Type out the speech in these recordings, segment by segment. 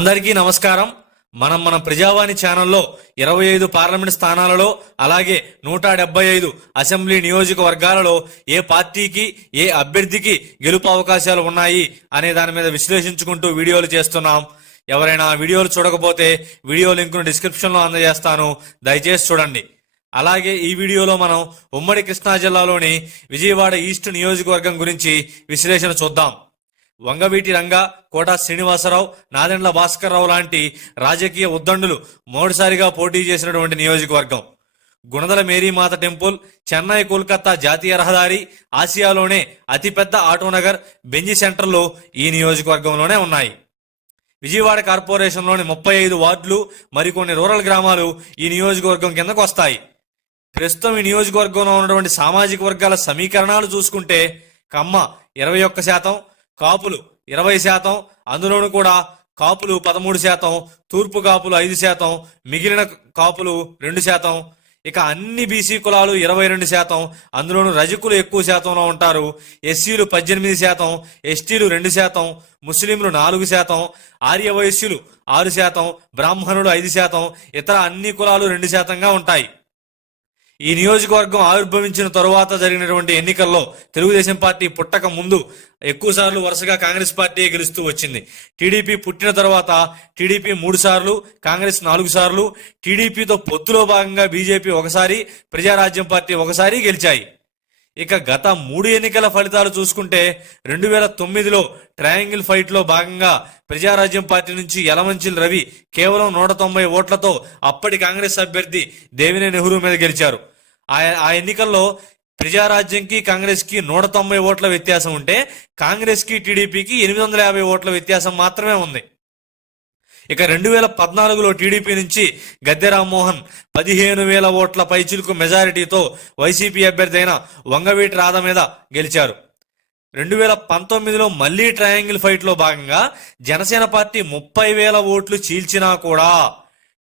అందరికీ నమస్కారం. మన ప్రజావాణి ఛానల్లో 25 పార్లమెంట్ స్థానాలలో అలాగే 175 అసెంబ్లీ నియోజకవర్గాలలో ఏ పార్టీకి ఏ అభ్యర్థికి గెలుపు అవకాశాలు ఉన్నాయి అనే దాని మీద విశ్లేషించుకుంటూ వీడియోలు చేస్తున్నాం. ఎవరైనా వీడియోలు చూడకపోతే వీడియో లింకును డిస్క్రిప్షన్లో అందజేస్తాను, దయచేసి చూడండి. అలాగే ఈ వీడియోలో మనం ఉమ్మడి కృష్ణా జిల్లాలోని విజయవాడ ఈస్ట్ నియోజకవర్గం గురించి విశ్లేషణ చూద్దాం. వంగవీటి రంగ, కోట శ్రీనివాసరావు, నాదెండ్ల భాస్కర్రావు లాంటి రాజకీయ ఉద్దండులు మూడుసారిగా పోటీ చేసినటువంటి నియోజకవర్గం. గుణదల మేరీమాత టెంపుల్, చెన్నై కోల్కతా జాతీయ రహదారి, ఆసియాలోనే అతిపెద్ద ఆటోనగర్ బెంజి సెంటర్లు ఈ నియోజకవర్గంలోనే ఉన్నాయి. విజయవాడ కార్పొరేషన్లోని 35 వార్డులు మరికొన్ని రూరల్ గ్రామాలు ఈ నియోజకవర్గం కిందకు వస్తాయి. ప్రస్తుతం ఈ నియోజకవర్గంలో ఉన్నటువంటి సామాజిక వర్గాల సమీకరణాలు చూసుకుంటే కమ్మ 21%, కాపులు 20%, అందులోనూ కూడా కాపులు 13%, తూర్పు కాపులు 5%, మిగిలిన కాపులు 2%. ఇక అన్ని బీసీ కులాలు 22%, అందులోనూ రజకులు ఎక్కువ శాతంలో ఉంటారు. ఎస్సీలు 18%, ఎస్టీలు 2%, ముస్లింలు 4%, ఆర్య వైశ్యులు 6%, బ్రాహ్మణులు 5%, ఇతర అన్ని కులాలు 2%గా ఉంటాయి. ఈ నియోజకవర్గం ఆవిర్భవించిన తరువాత జరిగినటువంటి ఎన్నికల్లో తెలుగుదేశం పార్టీ పుట్టక ముందు ఎక్కువ సార్లు వరుసగా కాంగ్రెస్ పార్టీ గెలుస్తూ వచ్చింది. టీడీపీ పుట్టిన తర్వాత టీడీపీ 3 సార్లు, కాంగ్రెస్ 4 సార్లు, టీడీపీతో పొత్తులో భాగంగా బీజేపీ ఒకసారి, ప్రజారాజ్యం పార్టీ ఒకసారి గెలిచాయి. ఇక గత 3 ఎన్నికల ఫలితాలు చూసుకుంటే 2009లో ట్రయాంగిల్ ఫైట్ లో భాగంగా ప్రజారాజ్యం పార్టీ నుంచి యలమంచిల్ రవి కేవలం 190 ఓట్లతో అప్పటి కాంగ్రెస్ అభ్యర్థి దేవినేని నెహ్రూ మీద గెలిచారు. ఆ ఎన్నికల్లో ప్రజారాజ్యంకి కాంగ్రెస్ కి 190 ఓట్ల వ్యత్యాసం ఉంటే కాంగ్రెస్ కి టీడీపీకి 850 ఓట్ల వ్యత్యాసం మాత్రమే ఉంది. ఇక 2014లో టీడీపీ నుంచి గద్దె రామ్మోహన్ 15,000 ఓట్ల పైచిలుకు మెజారిటీతో వైసీపీ అభ్యర్థి అయిన వంగవీటి రాధ మీద గెలిచారు. 2019లో మళ్లీ ట్రయాంగిల్ ఫైట్ లో భాగంగా జనసేన పార్టీ 30,000 ఓట్లు చీల్చినా కూడా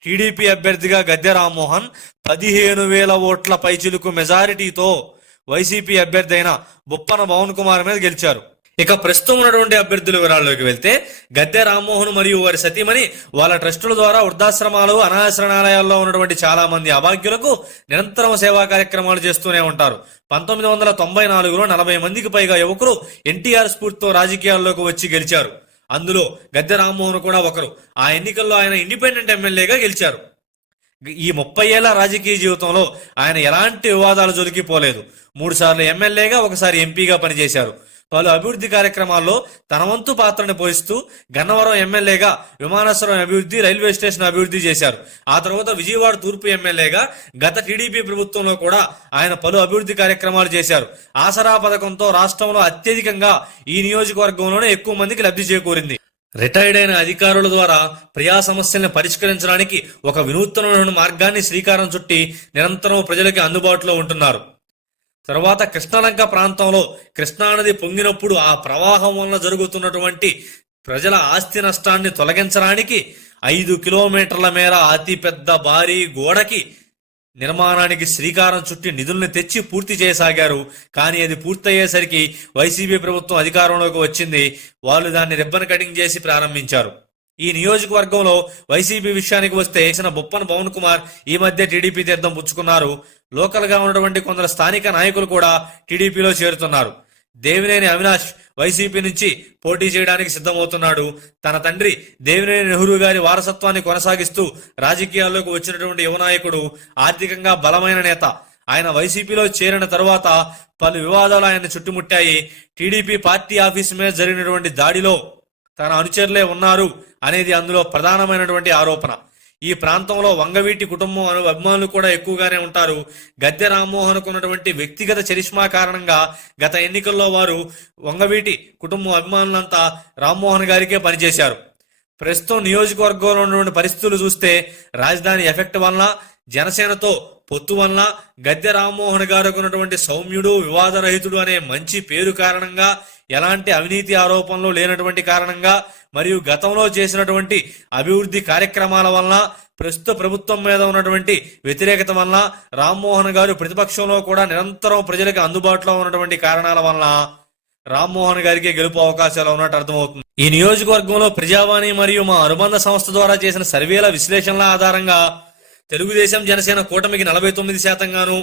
టీడీపీ అభ్యర్థిగా గద్దె రామ్మోహన్ 15,000 ఓట్ల పైచిలుకు మెజారిటీతో వైసీపీ అభ్యర్థి అయిన బొప్పన పవన్ కుమార్ మీద గెలిచారు. ఇక ప్రస్తుతం ఉన్నటువంటి అభ్యర్థుల వివరాల్లోకి వెళ్తే గద్దె రామ్మోహన్ మరియు వారి సతీమణి వాళ్ళ ట్రస్టుల ద్వారా వృద్ధాశ్రమాలు, అనాథాశ్రమాలయాల్లో ఉన్నటువంటి చాలా మంది అభాగ్యులకు నిరంతరం సేవా కార్యక్రమాలు చేస్తూనే ఉంటారు. 1994లో 40 మందికి పైగా యువకులు ఎన్టీఆర్ స్ఫూర్తితో రాజకీయాల్లోకి వచ్చి గెలిచారు. అందులో గద్దె రామ్మోహన్ కూడా ఒకరు. ఆ ఎన్నికల్లో ఆయన ఇండిపెండెంట్ ఎమ్మెల్యేగా గెలిచారు. ఈ 30 ఏళ్ల రాజకీయ జీవితంలో ఆయన ఎలాంటి వివాదాలు జొలికిపోలేదు. 3 సార్లు ఎమ్మెల్యేగా, ఒకసారి ఎంపీగా పనిచేశారు. పలు అభివృద్ధి కార్యక్రమాల్లో తన వంతు పాత్రను పోషిస్తూ గన్నవరం ఎమ్మెల్యేగా విమానాశ్రయం అభివృద్ధి, రైల్వే స్టేషన్ అభివృద్ధి చేశారు. ఆ తర్వాత విజయవాడ తూర్పు ఎమ్మెల్యేగా గత టీడీపీ ప్రభుత్వంలో కూడా ఆయన పలు అభివృద్ధి కార్యక్రమాలు చేశారు. ఆసరా పథకంతో రాష్ట్రంలో అత్యధికంగా ఈ నియోజకవర్గంలోనే ఎక్కువ మందికి లబ్ధి చేకూరింది. రిటైర్డ్ అయిన అధికారుల ద్వారా ప్రజా సమస్యలను పరిష్కరించడానికి ఒక వినూత్నమైన మార్గాన్ని శ్రీకారం చుట్టి నిరంతరం ప్రజలకి అందుబాటులో ఉంటున్నారు. తర్వాత కృష్ణలంక ప్రాంతంలో కృష్ణానది పొంగినప్పుడు ఆ ప్రవాహం వలన జరుగుతున్నటువంటి ప్రజల ఆస్తి నష్టాన్ని తొలగించడానికి 5 కిలోమీటర్ల మేర అతిపెద్ద భారీ గోడకి నిర్మాణానికి శ్రీకారం చుట్టి నిధుల్ని తెచ్చి పూర్తి చేయసాగారు. కానీ అది పూర్తయ్యేసరికి వైసీపీ ప్రభుత్వం అధికారంలోకి వచ్చింది. వాళ్ళు దాన్ని రిబ్బన్ కటింగ్ చేసి ప్రారంభించారు. ఈ నియోజకవర్గంలో వైసీపీ విషయానికి వస్తే బొప్పన పవన్ కుమార్ ఈ మధ్య టీడీపీ తీర్థం పుచ్చుకున్నారు. లోకల్ గా ఉన్నటువంటి కొందరు స్థానిక నాయకులు కూడా టీడీపీలో చేరుతున్నారు. దేవినేని అవినాష్ వైసీపీ నుంచి పోటీ చేయడానికి సిద్ధమవుతున్నాడు. తన తండ్రి దేవినేని నెహ్రూ గారి వారసత్వాన్ని కొనసాగిస్తూ రాజకీయాల్లోకి వచ్చినటువంటి యువ నాయకుడు, ఆర్థికంగా బలమైన నేత. ఆయన వైసీపీలో చేరిన తరువాత పలు వివాదాలు ఆయన చుట్టుముట్టాయి. టీడీపీ పార్టీ ఆఫీసు మీద జరిగినటువంటి దాడిలో తన అనుచరులే ఉన్నారు అనేది అందులో ప్రధానమైనటువంటి ఆరోపణ. ఈ ప్రాంతంలో వంగవీటి కుటుంబం అభిమానులు కూడా ఎక్కువగానే ఉంటారు. గద్దె రామ్మోహన్కు ఉన్నటువంటి వ్యక్తిగత చరిష్మా కారణంగా గత ఎన్నికల్లో వారు వంగవీటి కుటుంబం అభిమానులంతా రామ్మోహన్ గారికే పనిచేశారు. ప్రస్తుతం నియోజకవర్గంలో ఉన్నటువంటి పరిస్థితులు చూస్తే రాజధాని ఎఫెక్ట్ వలన, జనసేనతో పొత్తు వలన, గద్దె రామ్మోహన్ గారికి ఉన్నటువంటి సౌమ్యుడు, వివాదరహితుడు అనే మంచి పేరు కారణంగా, ఎలాంటి అవినీతి ఆరోపణలు లేనటువంటి కారణంగా, మరియు గతంలో చేసినటువంటి అభివృద్ధి కార్యక్రమాల వలన, ప్రస్తుత ప్రభుత్వం మీద ఉన్నటువంటి వ్యతిరేకత వలన, రామ్మోహన్ గారు ప్రతిపక్షంలో కూడా నిరంతరం ప్రజలకు అందుబాటులో ఉన్నటువంటి కారణాల వలన రామ్మోహన్ గారికి గెలుపు అవకాశాలు ఉన్నట్టు అర్థమవుతుంది. ఈ నియోజకవర్గంలో ప్రజావాణి మరియు మా అనుబంధ సంస్థ ద్వారా చేసిన సర్వేల విశ్లేషణల ఆధారంగా తెలుగుదేశం జనసేన కూటమికి 49% గాను,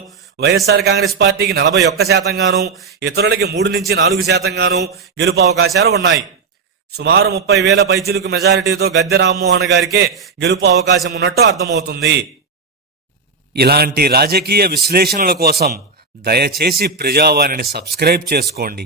వైఎస్ఆర్ కాంగ్రెస్ పార్టీకి 41% గాను, ఇతరులకి 3 నుంచి 4% గాను గెలుపు అవకాశాలు ఉన్నాయి. సుమారు 30,000 పైచిలుకు మెజారిటీతో గద్దె రామ్మోహన్ గారికే గెలుపు అవకాశం ఉన్నట్టు అర్థమవుతుంది. ఇలాంటి రాజకీయ విశ్లేషణల కోసం దయచేసి ప్రజావాణిని సబ్స్క్రైబ్ చేసుకోండి.